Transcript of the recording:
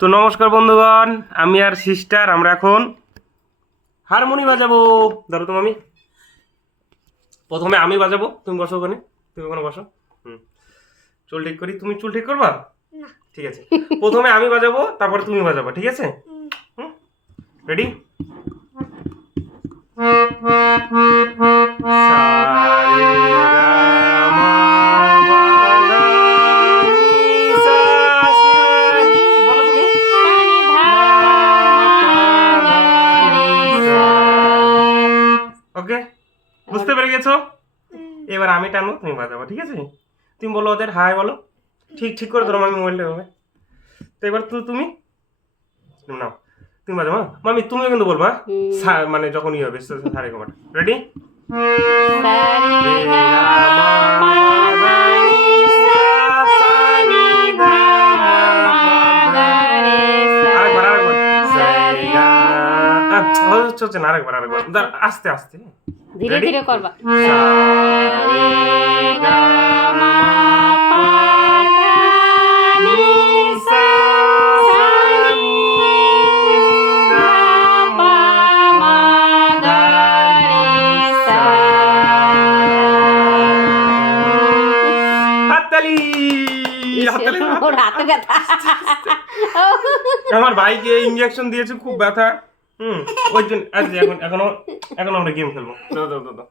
তো নমস্কার বন্ধুগণ, আমি আর সিস্টার আমরা এখন হারমোনি বাজাবো। ধরো তো আমি প্রথমে আমি বাজাবো, তুমি বসো ওখানে, তুমি ওখানে বসো। চুল ঠিক করি, তুমি চুল ঠিক করবা? ঠিক আছে, প্রথমে আমি বাজাবো, তারপরে তুমি বাজাবা, ঠিক আছে? রেডি? ওকে, বুঝতে পেরে গেছো? এবার আমি টানবো, তুমি বাজাবো, ঠিক আছে? তুমি বলো ওদের হাই বলো, ঠিক ঠিক করে ধরো, আমি মোবাইলটা হবে। তো এবার তো তুমি নাও, তুমি বাজাবো। মামি তুমিও কিন্তু বলবা, মানে যখন ই হবে সারে গামাটা। রেডি? হচ্ছে না, আরেকবার আস্তে আস্তে ধীরে ধীরে করবা। হাততালি। ওর হাতে ব্যথা। আমার ভাইকে ইঞ্জেকশন দিয়েছে, খুব ব্যথা। ওই জন্য এখনো আমরা গেম খেলবো। দাও দাও দাও।